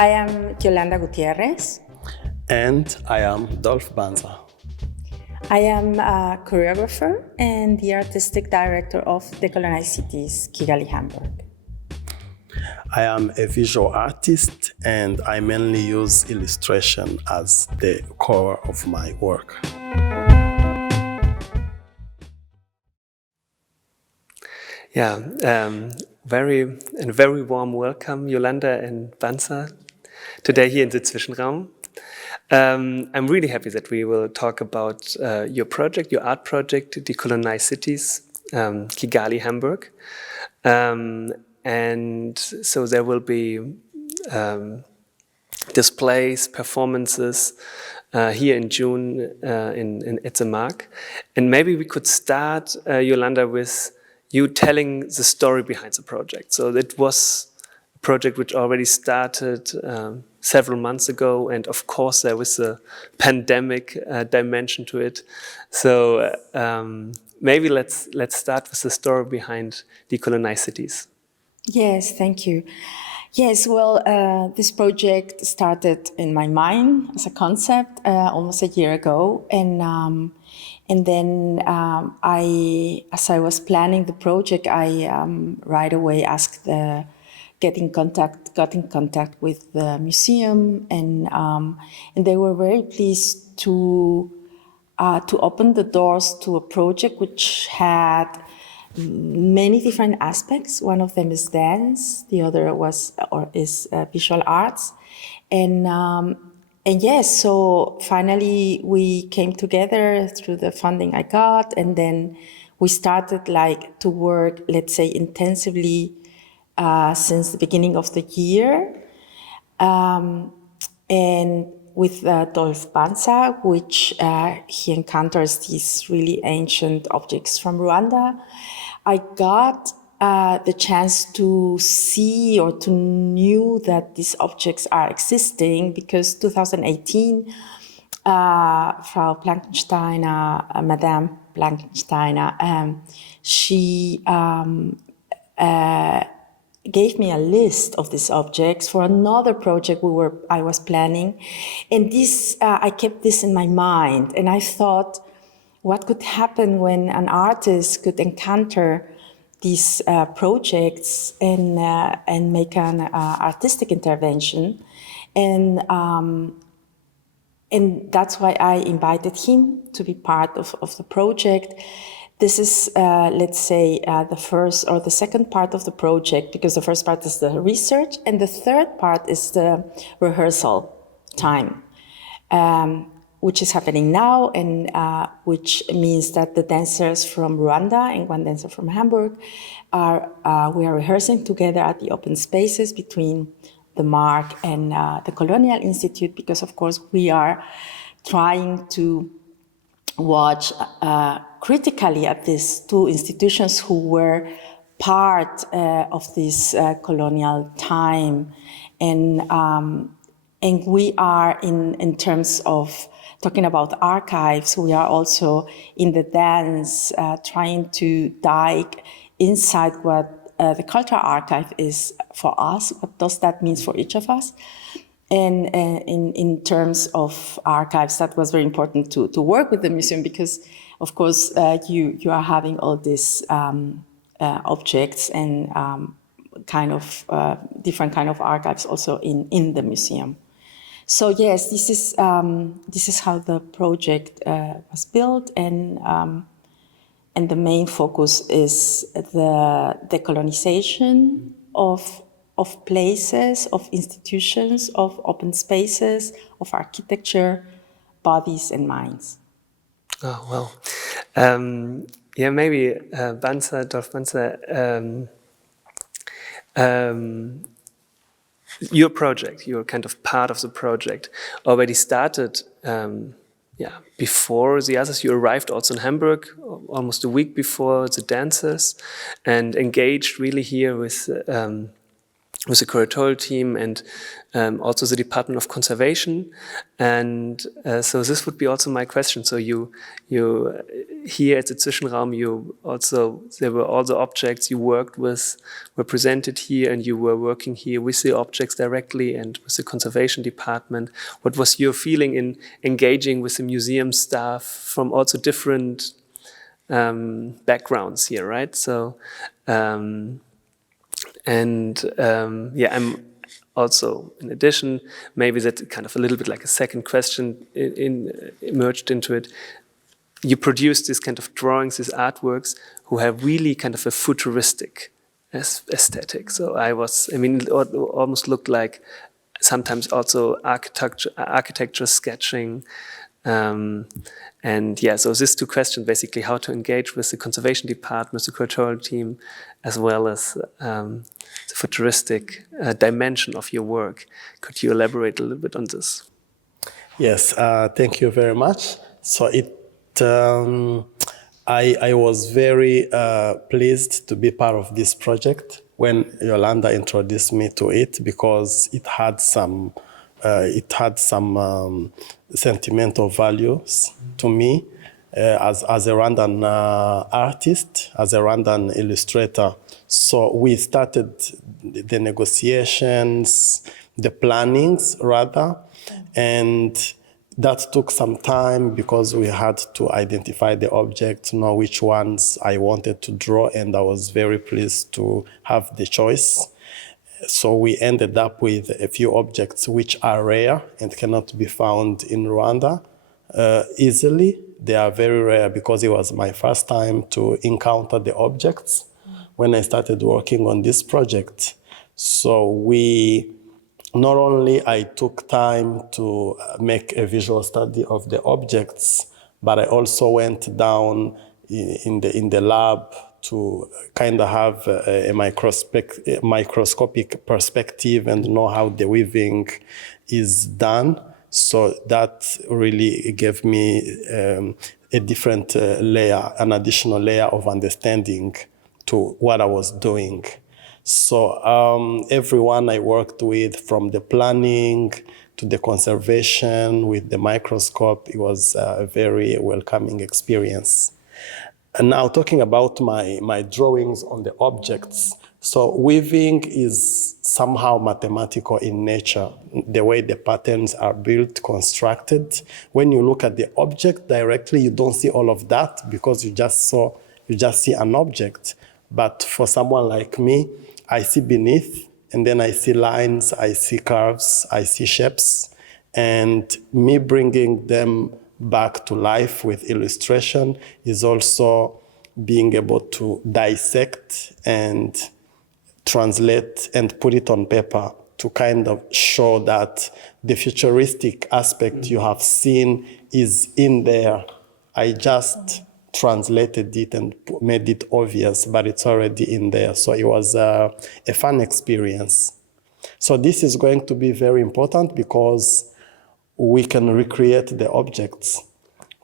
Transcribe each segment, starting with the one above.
I am Yolanda Gutiérrez. And I am Dolph Banza. I am a choreographer and the artistic director of DECOLONYCITIES KIGALI-HAMBURG. I am a visual artist and I mainly use illustration as the core of my work. Yeah, very warm welcome, Yolanda and Banza, today here in the Zwischenraum. I'm really happy that we will talk about your project, your art project, DECOLONYCITIES KIGALI-HAMBURG. And so there will be displays, performances here in June at the MARKK. And maybe we could start, Yolanda, with you telling the story behind the project. So it was a project which already started several months ago, and of course there was a pandemic dimension to it. So maybe let's start with the story behind DECOLONYCITIES. Yes, thank you. Yes, well, this project started in my mind as a concept almost a year ago, and then as I was planning the project, I right away asked got in contact with the museum, and they were very pleased to open the doors to a project which had many different aspects. One of them is dance, the other is visual arts, and yes, so finally we came together through the funding I got, and then we started to work, let's say, intensively since the beginning of the year, and with Dolph Banza, which he encounters these really ancient objects from Rwanda. I got the chance to see or to knew that these objects are existing because 2018, Frau Blankensteiner, Madame Blankensteiner, she gave me a list of these objects for another project I was planning, and this I kept this in my mind, and I thought, what could happen when an artist could encounter these projects and make an artistic intervention, and that's why I invited him to be part of the project. This is, let's say, the first or the second part of the project, because the first part is the research, and the third part is the rehearsal time, which is happening now, and which means that the dancers from Rwanda and one dancer from Hamburg we are rehearsing together at the open spaces between the MARKK and the Colonial Institute, because of course we are trying to watch critically at these two institutions who were part of this colonial time, and we are in terms of talking about archives. We are also in the dance trying to dive inside what the cultural archive is for us. What does that mean for each of us? And in terms of archives, that was very important to work with the museum, because, of course, you are having all these objects and different kind of archives also in the museum. So yes, this is how the project was built, and the main focus is the decolonization of places, of institutions, of open spaces, of architecture, bodies and minds. Oh, well. Yeah, maybe Banza, Dolph Banza, your project, your kind of part of the project, already started before the others. You arrived also in Hamburg almost a week before the dancers, and engaged really here with with the curatorial team and also the Department of Conservation. And so this would be also my question. So you here at the Zwischenraum, there were all the objects you worked with were presented here, and you were working here with the objects directly and with the conservation department. What was your feeling in engaging with the museum staff from also different backgrounds here, right? So, I'm also, in addition, maybe that's kind of a little bit like a second question emerged into it. You produce these kind of drawings, these artworks, who have really kind of a futuristic aesthetic. So it almost looked like sometimes also architecture sketching. So these two questions, basically how to engage with the conservation department, the curatorial team, as well as the futuristic dimension of your work. Could you elaborate a little bit on this? Yes, thank you very much. So I was very pleased to be part of this project when Yolanda introduced me to it, because it had some sentimental values to me as a Rwandan artist, as a Rwandan illustrator. So we started the negotiations, the plannings rather, and that took some time because we had to identify the objects, know which ones I wanted to draw, and I was very pleased to have the choice. So we ended up with a few objects which are rare and cannot be found in Rwanda easily. They are very rare because it was my first time to encounter the objects when I started working on this project. So not only I took time to make a visual study of the objects, but I also went down in the lab to kind of have a microscopic perspective and know how the weaving is done. So that really gave me a different layer, an additional layer of understanding to what I was doing. So everyone I worked with, from the planning to the conservation with the microscope, it was a very welcoming experience. And now talking about my drawings on the objects. So weaving is somehow mathematical in nature, the way the patterns are built, constructed. When you look at the object directly, you don't see all of that because you just see an object. But for someone like me, I see beneath, and then I see lines, I see curves, I see shapes, and me bringing them back to life with illustration is also being able to dissect and translate and put it on paper to kind of show that the futuristic aspect you have seen is in there. I just translated it and made it obvious, but it's already in there. So it was a fun experience. So this is going to be very important because we can recreate the objects.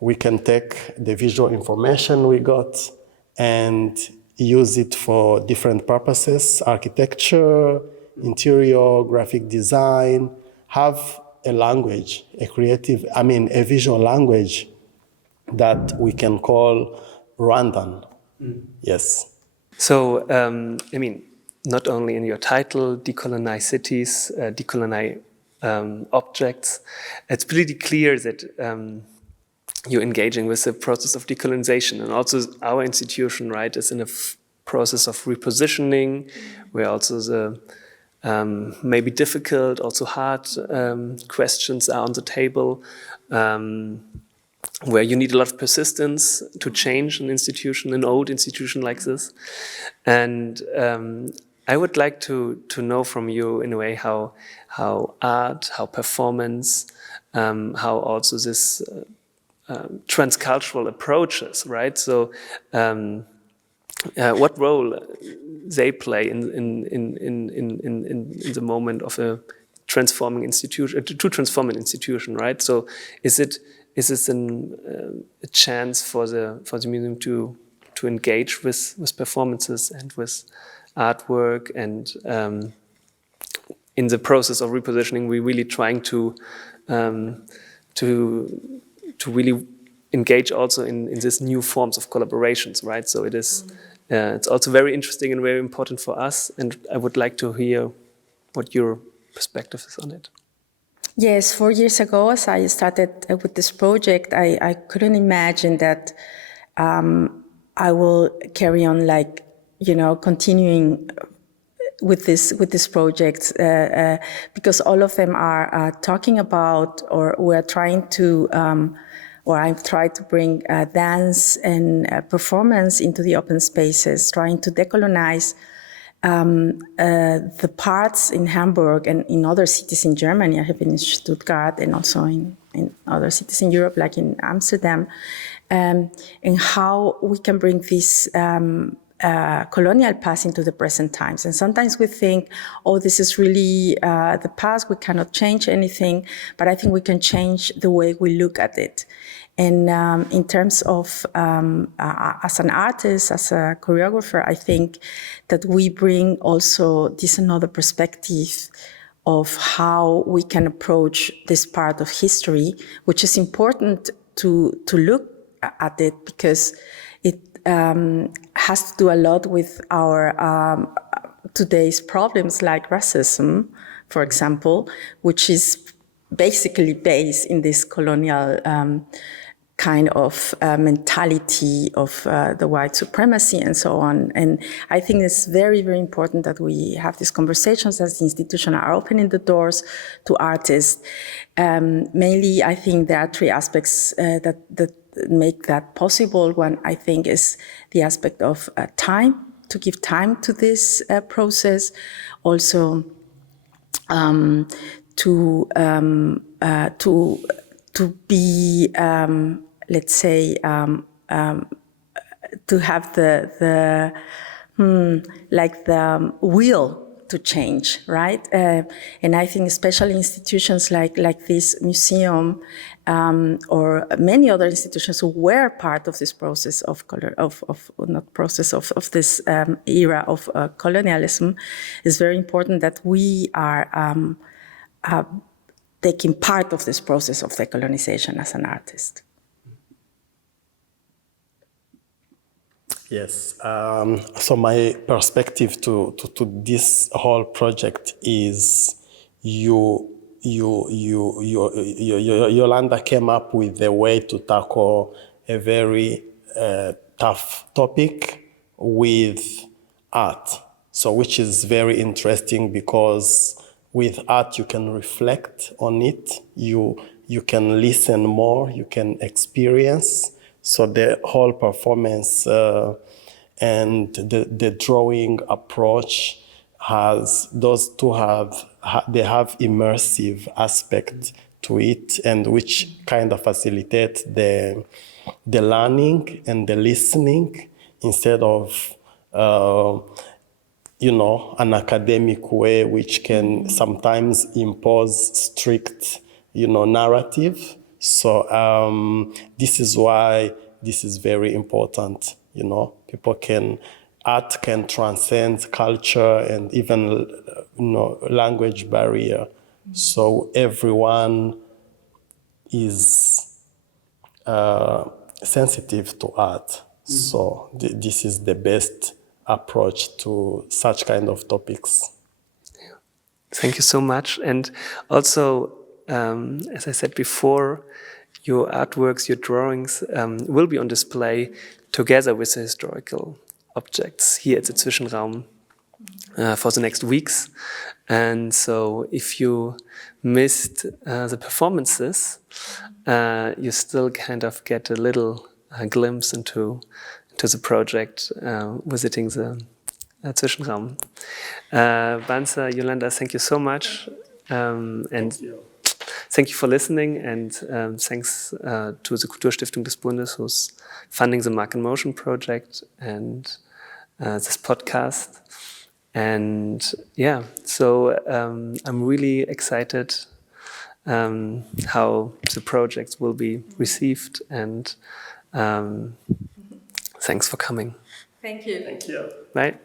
We can take the visual information we got and use it for different purposes: architecture, interior, graphic design, have a language, a visual language that we can call Rwandan. Yes. So, not only in your title, Decolonycities, decolonize objects, it's pretty clear that you're engaging with the process of decolonization, and also our institution, right, is in a process of repositioning, where also the maybe difficult, also hard questions are on the table, where you need a lot of persistence to change an institution, an old institution like this. And I would like to know from you, in a way, how art, how performance, how also this transcultural approaches, right? So, what role they play in the moment of a transforming institution, to transform an institution, right? So, is this a chance for the museum to engage with performances and with artwork and in the process of repositioning, we're really trying to really engage also in these new forms of collaborations, right? So it is, it's also very interesting and very important for us, and I would like to hear what your perspective is on it. Yes, 4 years ago, as I started with this project, I couldn't imagine that I will carry on, like, you know, continuing with this project, because all of them are talking about, or we're trying to, or I've tried to bring dance and performance into the open spaces, trying to decolonize the parts in Hamburg and in other cities in Germany. I have been in Stuttgart and also in other cities in Europe, like in Amsterdam, and how we can bring this colonial past into the present times. And sometimes we think, oh, this is really the past, we cannot change anything, but I think we can change the way we look at it. And in terms of, as an artist, as a choreographer, I think that we bring also this another perspective of how we can approach this part of history, which is important to look at it, because it has to do a lot with our today's problems, like racism, for example, which is basically based in this colonial kind of mentality of the white supremacy and so on. And I think it's very, very important that we have these conversations, as the institution are opening the doors to artists. Mainly, I think there are three aspects that make that possible. One, I think, is the aspect of time, to give time to this process. Also, to be, let's say, to have the will to change, right? And I think especially institutions like this museum or many other institutions who were part of this process of this era of colonialism, is very important that we are taking part of this process of decolonization as an artist. Yes. So my perspective to this whole project is Yolanda came up with a way to tackle a very tough topic with art. So which is very interesting, because with art you can reflect on it, you can listen more, you can experience. So the whole performance and the drawing approach has, those two they have immersive aspect to it, and which kind of facilitate the learning and the listening, instead of an academic way which can sometimes impose strict narrative. So this is why this is very important. Art can transcend culture and even language barrier. So everyone is sensitive to art. So this is the best approach to such kind of topics. Thank you so much. And also, as I said before, your artworks, your drawings will be on display together with the historical objects here at the Zwischenraum for the next weeks. And so if you missed the performances, you still kind of get a little glimpse into the project, visiting the Zwischenraum. Banza, Yolanda, thank you so much. Thank you for listening, and thanks to the Kulturstiftung des Bundes, who's funding the MARKK in Motion project and this podcast. And yeah, so I'm really excited how the projects will be received, and thanks for coming. Thank you. Thank you. Bye.